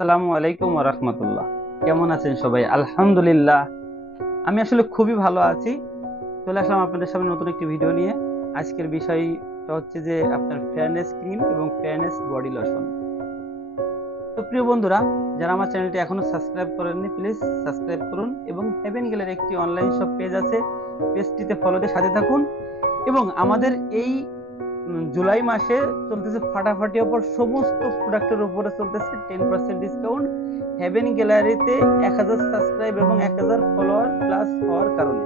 আসসালামু আলাইকুম ওয়া রাহমাতুল্লাহ। কেমন আছেন সবাই? আলহামদুলিল্লাহ, আমি আসলে খুবই ভালো আছি। চলে আসলাম আপনাদের সামনে নতুন একটি ভিডিও নিয়ে। আজকের বিষয়টা হচ্ছে যে আপনার ফেয়ারনেস ক্রিম এবং ফেয়ারনেস বডি লোশন। তো প্রিয় বন্ধুরা, যারা আমার চ্যানেলটি এখনো সাবস্ক্রাইব করেননি, প্লিজ সাবস্ক্রাইব করুন এবং হেভেন গেলের একটি অনলাইন শপ পেজ আছে, পেজটিতে ফলো দিয়ে সাথে থাকুন। এবং আমাদের এই জুলাই মাসে চলতেছে ফাটাফাটি অফার, সমস্ত প্রোডাক্টের উপরে চলতেছে 10% ডিসকাউন্ট। হেভেন গ্যালারিতে 1000 সাবস্ক্রাইব এবং 1000 ফলোয়ার প্লাস হওয়ার কারণে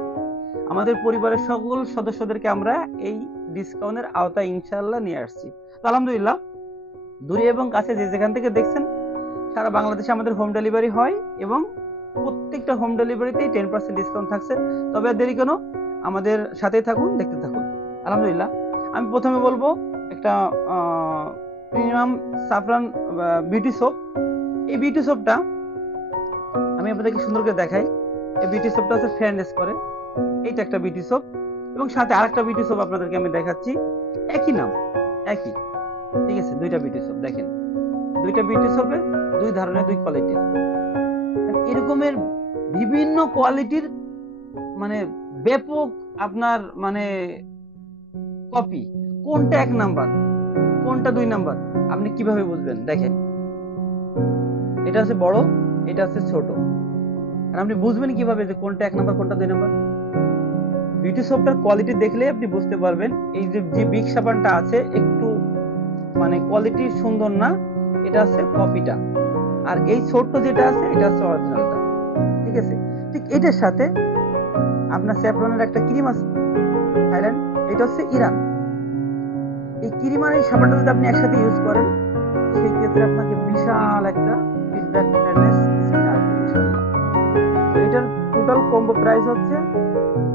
আমাদের পরিবারের সকল সদস্যদেরকে আমরা এই ডিসকাউন্টের আওতায় ইনশাআল্লাহ নিয়ে আসছি। তো আলহামদুলিল্লাহ, দূরে এবং কাছে যে যেখান থেকে দেখছেন, সারা বাংলাদেশে আমাদের হোম ডেলিভারি হয় এবং প্রত্যেকটা হোম ডেলিভারিতেই 10% ডিসকাউন্ট থাকছে। তবে আর দেরি কেন, আমাদের সাথেই থাকুন, দেখতে থাকুন। আলহামদুলিল্লাহ, আমি প্রথমে বলবো একটা প্রিমিয়াম সাফরান বিউটি সোপ। এই বিউটি সোপটা আমি আপনাদেরকে সুন্দর করে দেখাই। এই বিউটি সোপটা হচ্ছে ফেয়ারনেস করে, এইটা একটা বিউটি সোপ এবং সাথে আরেকটা বিউটি সোপ আপনাদেরকে আমি দেখাচ্ছি। একই নাম, একই, ঠিক আছে। দুইটা বিউটি সোপ দেখেন, দুইটা বিউটি সোপে দুই ধরনের, দুই কোয়ালিটির, এরকমের বিভিন্ন কোয়ালিটির, মানে ব্যাপক আপনার মানে কপি। কোনটা এক নাম্বার, কোনটা দুই নাম্বার, আপনি কিভাবে বুঝবেন? দেখেন, এটা হচ্ছে বড়, এটা হচ্ছে ছোট, আর আপনি বুঝবেন কিভাবে যে কোনটা এক নাম্বার কোনটা দুই নাম্বার? বিউটি সোপটার কোয়ালিটি দেখলে আপনি বুঝতে পারবেন। এই যে যে বিগ সাবানটা আছে, একটু মানে কোয়ালিটি সুন্দর না, এটা হচ্ছে কপিটা। আর এই ছোট্ট যেটা আছে, এটা হচ্ছে অরিজিনালটা, ঠিক আছে। ঠিক এটার সাথে আপনার স্যাফরনের একটা ক্রিম আছে থাইল্যান্ড, এটা হচ্ছে ইরান। এই ক্রিম আর এই সাবানটা যদি আপনি একসাথে ইউজ করেন, সেই ক্ষেত্রে আপনাকে বিশাল একটা ফিডব্যাক ফেয়ারনেস স্কিন আসবে ইনশাআল্লাহ। তো এটার টোটাল কম্বো প্রাইস হচ্ছে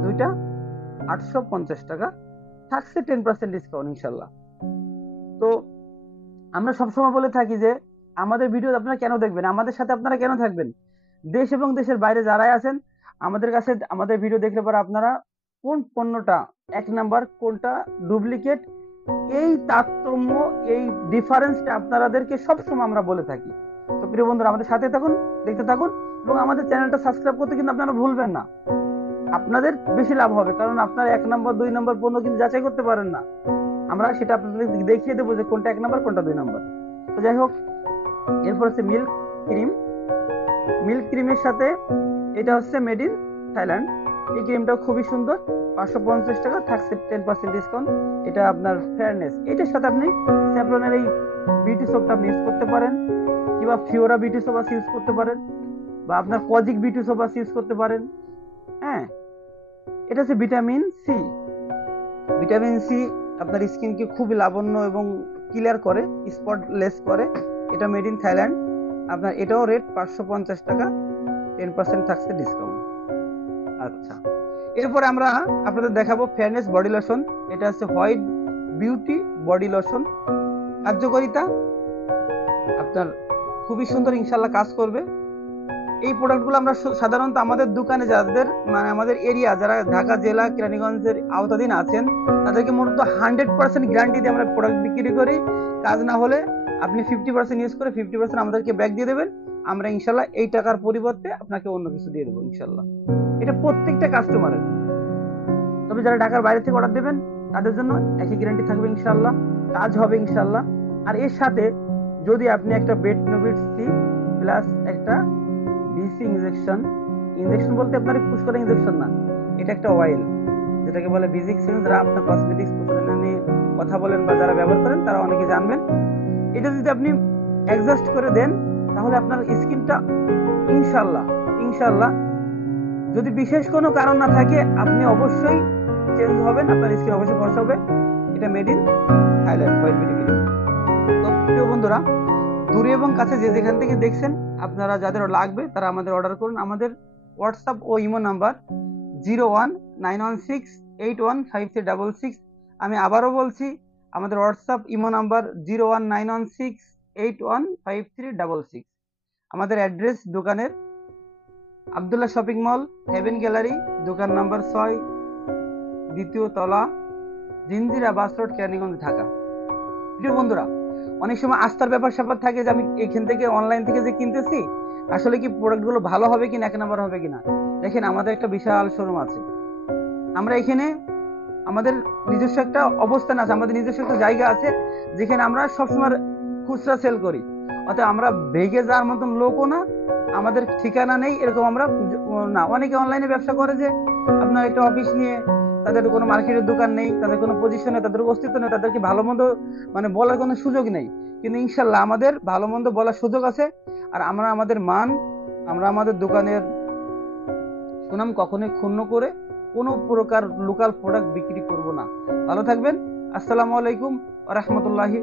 দুইটা 850 টাকা, থাকছে 10% ডিসকাউন্ট ইনশাআল্লাহ। তো আমরা সবসময় বলে থাকি যে আমাদের ভিডিও আপনারা কেন দেখবেন, আমাদের সাথে আপনারা কেন থাকবেন? দেশ এবং দেশের বাইরে যারাই আছেন, আমাদের কাছে আমাদের ভিডিও দেখলে পরে আপনারা কোন পণ্যটা এক নাম্বার, কোনটা ডুপ্লিকেট, এই তারতম্য, এই ডিফারেন্সটা আপনাদেরকে সবসময় আমরা বলে থাকি। তো প্রিয় বন্ধুরা, আমাদের সাথে থাকুন, দেখতে থাকুন এবং আমাদের চ্যানেলটা সাবস্ক্রাইব করতে কিন্তু আপনারা ভুলবেন না। আপনাদের বেশি লাভ হবে, কারণ আপনারা এক নম্বর দুই নম্বর পণ্য কিন্তু যাচাই করতে পারেন না। আমরা সেটা আপনাদের দেখিয়ে দেবো যে কোনটা এক নম্বর কোনটা দুই নম্বর। তো যাই হোক, এরপর হচ্ছে মিল্ক ক্রিম। মিল্ক ক্রিমের সাথে এটা হচ্ছে মেড ইন থাইল্যান্ড। এই ক্রিমটাও খুবই সুন্দর, 550 টাকা, থাকছে 10% ডিসকাউন্ট। এটা আপনার ফেয়ারনেস, এটার সাথে আপনি স্যাফরনের এই বিউটি সোপটা আপনি ইউজ করতে পারেন, কিংবা ফিওরা বিউটি সোপ ইউজ করতে পারেন, বা আপনার কজিক বিউটি সোপ ইউজ করতে পারেন। হ্যাঁ, এটা হচ্ছে ভিটামিন সি। ভিটামিন সি আপনার স্কিনকে খুবই লাবণ্য এবং ক্লিয়ার করে, স্পটলেস করে। এটা মেড ইন থাইল্যান্ড। আপনার এটাও রেট 550 টাকা, 10% থাকছে ডিসকাউন্ট। আচ্ছা, এরপরে আমরা আপনাদের দেখাবো ফেয়ারনেস বডি লোশন। এটা হচ্ছে হোয়াইট বিউটি বডি লোশন। কার্যকারিতা আপনার খুবই সুন্দর, ইনশাল্লাহ কাজ করবে। এই প্রোডাক্টগুলো আমরা সাধারণত আমাদের দোকানে, যাদের মানে আমাদের এরিয়া, যারা ঢাকা জেলা কেরানীগঞ্জের আওতাধীন আছেন, তাদেরকে মূলত 100% গ্যারান্টি দিয়ে আমরা প্রোডাক্ট বিক্রি করি। কাজ না হলে আপনি 50% ইউজ করে 50% আমাদেরকে ব্যাক দিয়ে দেবেন। আমরা ইনশাল্লাহ এই টাকার পরিবর্তে আপনাকে অন্য কিছু দিয়ে দেবো ইনশাল্লাহ। এটা প্রত্যেকটা কাস্টমারের। তবে যারা ঢাকার বাইরে থেকে অর্ডার দেবেন, তাদের জন্য একই গ্যারান্টি থাকবে ইনশাল্লাহ, কাজ হবে ইনশাল্লাহ। আর এর সাথে যদি আপনি একটা বেটনোভিট সি প্লাস একটা বিসি ইনজেকশন, ইনজেকশন বলতে আপনার পুশ করা ইনজেকশন না, এটা একটা অয়েল, যেটাকে বলে বিজিক সিন। যারা আপনার কসমেটিক্স প্রসাধনী নিয়ে কথা বলেন বা যারা ব্যবহার করেন, তারা অনেকে জানবেন। এটা যদি আপনি অ্যাডজাস্ট করে দেন, তাহলে আপনার স্কিনটা ইনশাল্লাহ, ইনশাল্লাহ, যদি বিশেষ কোনো কারণ না থাকে, আপনি অবশ্যই চেঞ্জ হবেন, আপনার স্কিন অবশ্যই ফর্সা হবে। এটা made in Thailand, white beauty cream. তো প্রিয় বন্ধুরা, দূরে এবং কাছে যে যেখান থেকে দেখছেন, আপনারা যাদের লাগবে তারা আমাদের অর্ডার করুন। আমাদের হোয়াটসঅ্যাপ ও ইমো নাম্বার 019168153666। আমি আবারও বলছি, আমাদের হোয়াটসঅ্যাপ ইমো নাম্বার 019168153666। আমাদের অ্যাড্রেস দোকানের Abdullah shopping mall, heaven gallery, দোকান নাম্বার 6, দ্বিতীয় তলা, জিঞ্জিরা বাস রোড, কেরানীগঞ্জ, ঢাকা। প্রিয় বন্ধুরা, অনেক সময় আস্থার ব্যাপার স্যাপার থাকে যে আমি এখান থেকে অনলাইন থেকে যে কিনতেছি আসলে কি প্রোডাক্টগুলো ভালো হবে কিনা, এক নাম্বার হবে কিনা। দেখেন আমাদের একটা বিশাল শোরুম আছে, আমরা এখানে আমাদের নিজস্ব একটা অবস্থান আছে, আমাদের নিজস্ব একটা জায়গা আছে যেখানে আমরা সবসময় খুচরা সেল করি। অর্থাৎ আমরা ভেগে যাওয়ার মতন লোকও না, আমাদের ঠিকানা নেই এরকম আমরা না। অনেকে অনলাইনে ব্যবসা করে যে আপনার একটা অফিস নিয়ে, তাদের কোনো মার্কেটের দোকান নেই, তাদের কোনো পজিশনে, তাদের অস্তিত্ব নেই, তাদেরকে ভালো মন্দ মানে বলার কোনো সুযোগ নেই। কিন্তু ইনশাল্লাহ আমাদের ভালো মন্দ বলার সুযোগ আছে। আর আমরা আমাদের মান, আমরা আমাদের দোকানের সুনাম কখনোই ক্ষুণ্ণ করে কোনো প্রকার লোকাল প্রোডাক্ট বিক্রি করব না। ভালো থাকবেন। আসসালামু আলাইকুম ওয়া রাহমাতুল্লাহি।